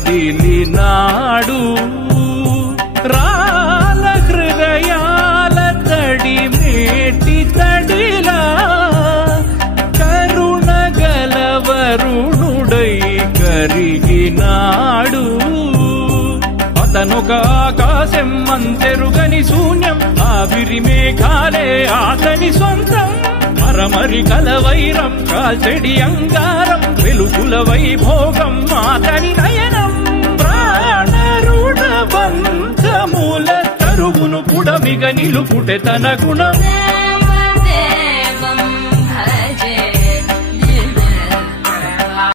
కదిలినాడు రాల హృదయాల తడి మేటి తడిలా కరుణ గలవరుణుడై కరిగినాడు అతనొక ఆకాశం అంతెరుగని శూన్యం ఆవిరి మేఘాలే అతని సొంతం మరమరి కలవైరం కాల్చెడి అంగారం వెలుగుల వైభోగం అతని నయనం ప్రాణరుణ బంధముల తరువును పుడమిగ నిలుపుటె తన గుణం